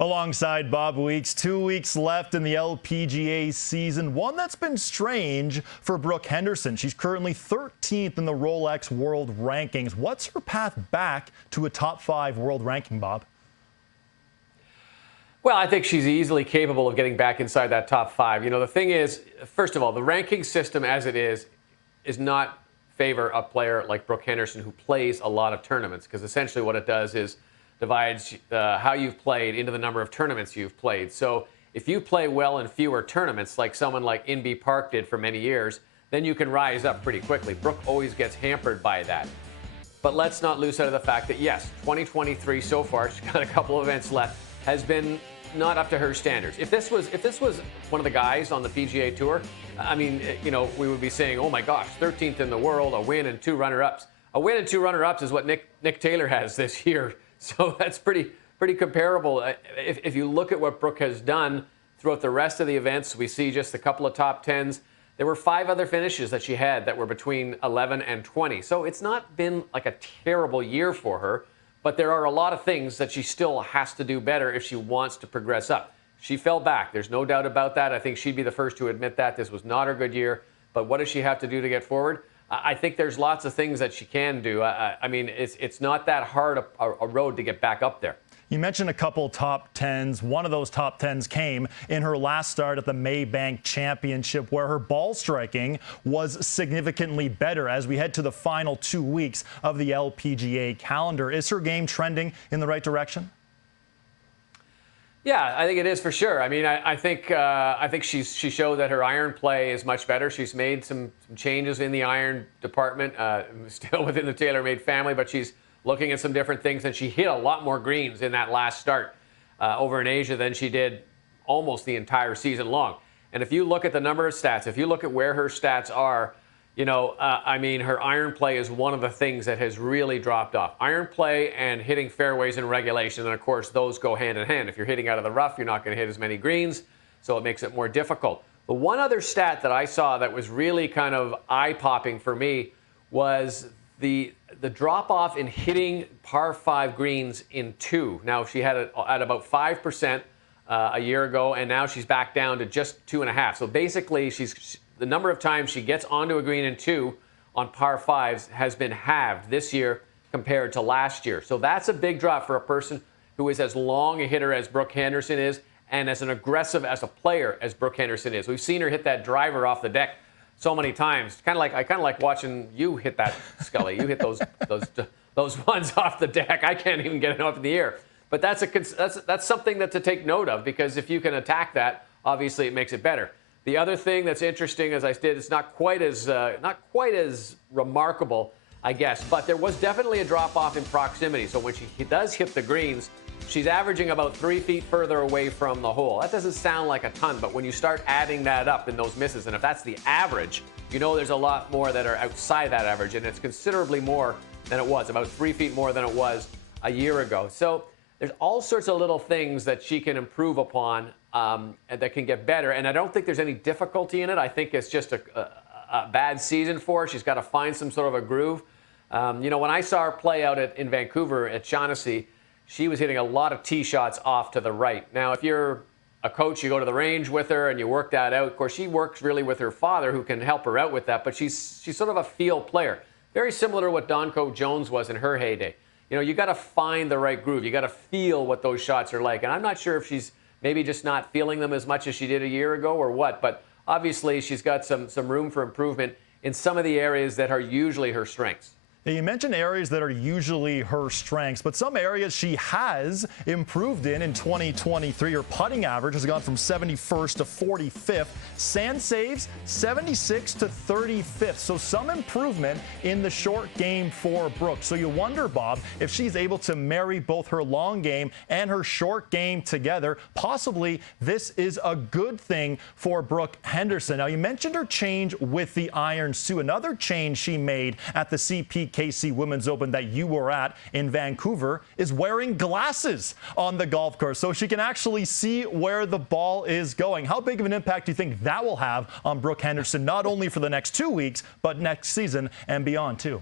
Alongside Bob Weeks, 2 weeks left in the LPGA season, one that's been strange for Brooke Henderson. She's currently 13th in the Rolex World Rankings. What's her path back to a top 5 world ranking, Bob? Well, I think she's easily capable of getting back inside that top 5. You know, the thing is, first of all, the ranking system as it is not favor a player like Brooke Henderson who plays a lot of tournaments, because essentially what it does is divides how you've played into the number of tournaments you've played. So if you play well in fewer tournaments, like someone like Inbee Park did for many years, then you can rise up pretty quickly. Brooke always gets hampered by that. But let's not lose sight of the fact that, yes, 2023 so far, she's got a couple of events left, has been not up to her standards. If this was one of the guys on the PGA Tour, I mean, you know, we would be saying, oh my gosh, 13th in the world, a win and 2 runner-ups. A win and 2 runner-ups is what Nick Taylor has this year. So that's pretty comparable. If you look at what Brooke has done throughout the rest of the events, we see just a couple of top 10s. There were 5 other finishes that she had that were between 11 and 20. So it's not been like a terrible year for her, but there are a lot of things that she still has to do better if she wants to progress up. She fell back. There's no doubt about that. I think she'd be the first to admit that. This was not her good year. But what does she have to do to get forward? I think there's lots of things that she can do. I mean, it's not that hard a road to get back up there. You mentioned a couple top 10s. One of those top 10s came in her last start at the Maybank Championship, where her ball striking was significantly better as we head to the final 2 weeks of the LPGA calendar. Is her game trending in the right direction? Yeah, I think it is for sure. I mean, I think she showed that her iron play is much better. She's made some changes in the iron department, still within the TaylorMade family, but she's looking at some different things, and she hit a lot more greens in that last start over in Asia than she did almost the entire season long. And if you look at the number of stats, if you look at where her stats are, you know, I mean, her iron play is one of the things that has really dropped off. Iron play and hitting fairways in regulation, and of course, those go hand in hand. If you're hitting out of the rough, you're not going to hit as many greens, so it makes it more difficult. The one other stat that I saw that was really kind of eye-popping for me was the drop-off in hitting par 5 greens in 2. Now, she had it at about 5% a year ago, and now she's back down to just 2.5. So basically, the number of times she gets onto a green in 2 on par 5s has been halved this year compared to last year. So that's a big drop for a person who is as long a hitter as Brooke Henderson is and as an aggressive as a player as Brooke Henderson is. We've seen her hit that driver off the deck so many times. I kind of like watching you hit that, Scully. You hit those ones off the deck. I can't even get it up in the air. But that's something to take note of, because if you can attack that, obviously it makes it better. The other thing that's interesting, as I said, it's not quite as remarkable, I guess, but there was definitely a drop-off in proximity. So when she does hit the greens, she's averaging about 3 feet further away from the hole. That doesn't sound like a ton, but when you start adding that up in those misses, and if that's the average, you know there's a lot more that are outside that average, and it's considerably more than it was, about 3 feet more than it was a year ago. So there's all sorts of little things that she can improve upon that can get better, and I don't think there's any difficulty in it. I think it's just a bad season for her. She's got to find some sort of a groove. You know, when I saw her play out in Vancouver at Shaughnessy, she was hitting a lot of tee shots off to the right. Now, if you're a coach, you go to the range with her and you work that out. Of course, she works really with her father, who can help her out with that, but she's sort of a feel player. Very similar to what Donko Jones was in her heyday. You know, you got to find the right groove. You got to feel what those shots are like. And I'm not sure if she's maybe just not feeling them as much as she did a year ago or what, but obviously she's got some room for improvement in some of the areas that are usually her strengths. You mentioned areas that are usually her strengths, but some areas she has improved in 2023. Her putting average has gone from 71st to 45th. Sand saves, 76 to 35th. So some improvement in the short game for Brooke. So you wonder, Bob, if she's able to marry both her long game and her short game together. Possibly this is a good thing for Brooke Henderson. Now, you mentioned her change with the irons, too. Another change she made at the CPKC Women's Open that you were at in Vancouver is wearing glasses on the golf course so she can actually see where the ball is going. How big of an impact do you think that will have on Brooke Henderson, not only for the next 2 weeks, but next season and beyond, too?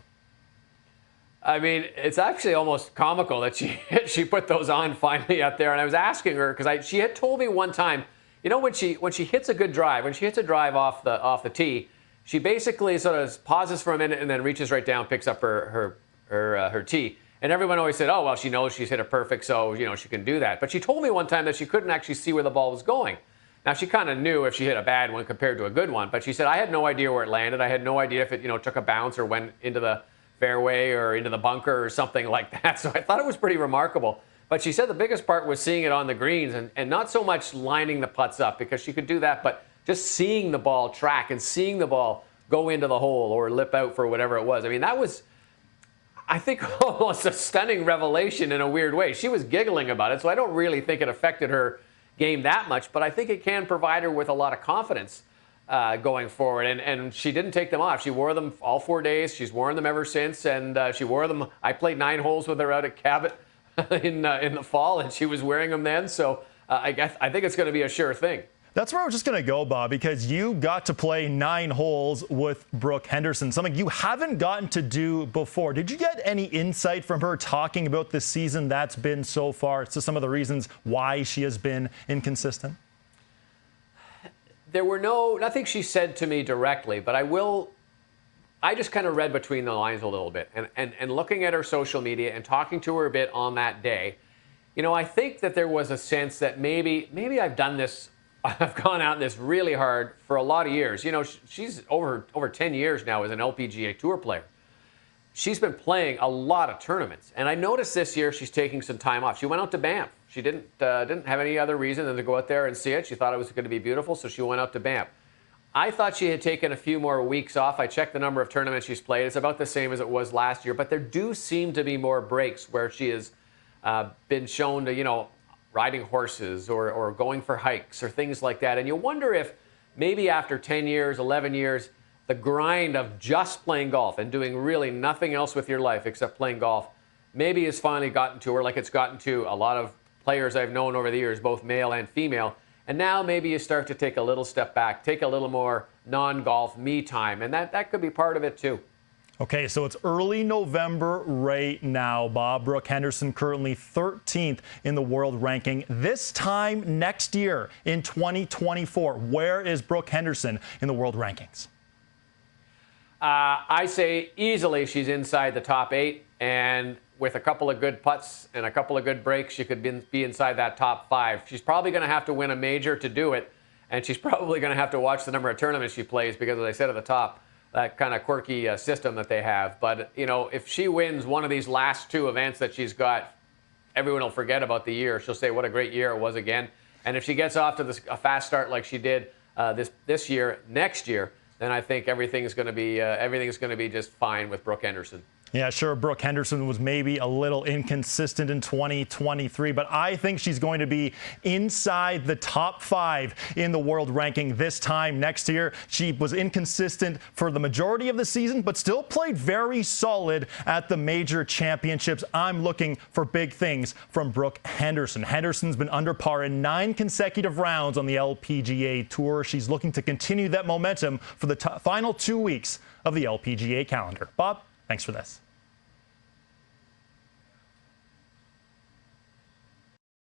I mean, it's actually almost comical that she put those on finally out there. And I was asking her because she had told me one time, you know, when she hits a good drive, when she hits a drive off the tee, she basically sort of pauses for a minute and then reaches right down, picks up her tee. And everyone always said, oh, well, she knows she's hit it perfect, so, you know, she can do that. But she told me one time that she couldn't actually see where the ball was going. Now, she kind of knew if she hit a bad one compared to a good one. But she said, I had no idea where it landed. I had no idea if it, you know, took a bounce or went into the fairway or into the bunker or something like that. So I thought it was pretty remarkable. But she said the biggest part was seeing it on the greens and not so much lining the putts up, because she could do that, but just seeing the ball track and seeing the ball go into the hole or lip out for whatever it was. I mean, that was, I think, almost a stunning revelation in a weird way. She was giggling about it, so I don't really think it affected her game that much, but I think it can provide her with a lot of confidence going forward. And she didn't take them off. She wore them all 4 days. She's worn them ever since, and she wore them. I played 9 holes with her out at Cabot in the fall, and she was wearing them then. So I think it's going to be a sure thing. That's where I was just going to go, Bob, because you got to play 9 holes with Brooke Henderson, something you haven't gotten to do before. Did you get any insight from her talking about the season that's been so far as to some of the reasons why she has been inconsistent? There were nothing she said to me directly, but I just kind of read between the lines a little bit. And looking at her social media and talking to her a bit on that day, you know, I think that there was a sense that maybe I've done this. I've gone out in this really hard for a lot of years. You know, she's over 10 years now as an LPGA Tour player. She's been playing a lot of tournaments. And I noticed this year she's taking some time off. She went out to Banff. She didn't have any other reason than to go out there and see it. She thought it was going to be beautiful, so she went out to Banff. I thought she had taken a few more weeks off. I checked the number of tournaments she's played. It's about the same as it was last year, but there do seem to be more breaks where she has been shown to, you know, riding horses or going for hikes or things like that. And you wonder if maybe after 10 years, 11 years, the grind of just playing golf and doing really nothing else with your life except playing golf maybe has finally gotten to her, like it's gotten to a lot of players I've known over the years, both male and female. And now maybe you start to take a little step back, take a little more non-golf me time. And that could be part of it too. Okay, so it's early November right now, Bob. Brooke Henderson currently 13th in the world ranking. This time next year in 2024, where is Brooke Henderson in the world rankings? I say easily she's inside the top 8, and with a couple of good putts and a couple of good breaks, she could be inside that top 5. She's probably going to have to win a major to do it, and she's probably going to have to watch the number of tournaments she plays because, as I said at the top, that kind of quirky system that they have. But, you know, if she wins one of these last 2 events that she's got, everyone will forget about the year. She'll say what a great year it was again. And if she gets off to a fast start like she did this year, next year, then I think everything's going to be just fine with Brooke Henderson. Yeah, sure, Brooke Henderson was maybe a little inconsistent in 2023, but I think she's going to be inside the top 5 in the world ranking this time next year. She was inconsistent for the majority of the season, but still played very solid at the major championships. I'm looking for big things from Brooke Henderson. Henderson's been under par in 9 consecutive rounds on the LPGA Tour. She's looking to continue that momentum for the final 2 weeks of the LPGA calendar. Bob, thanks for this.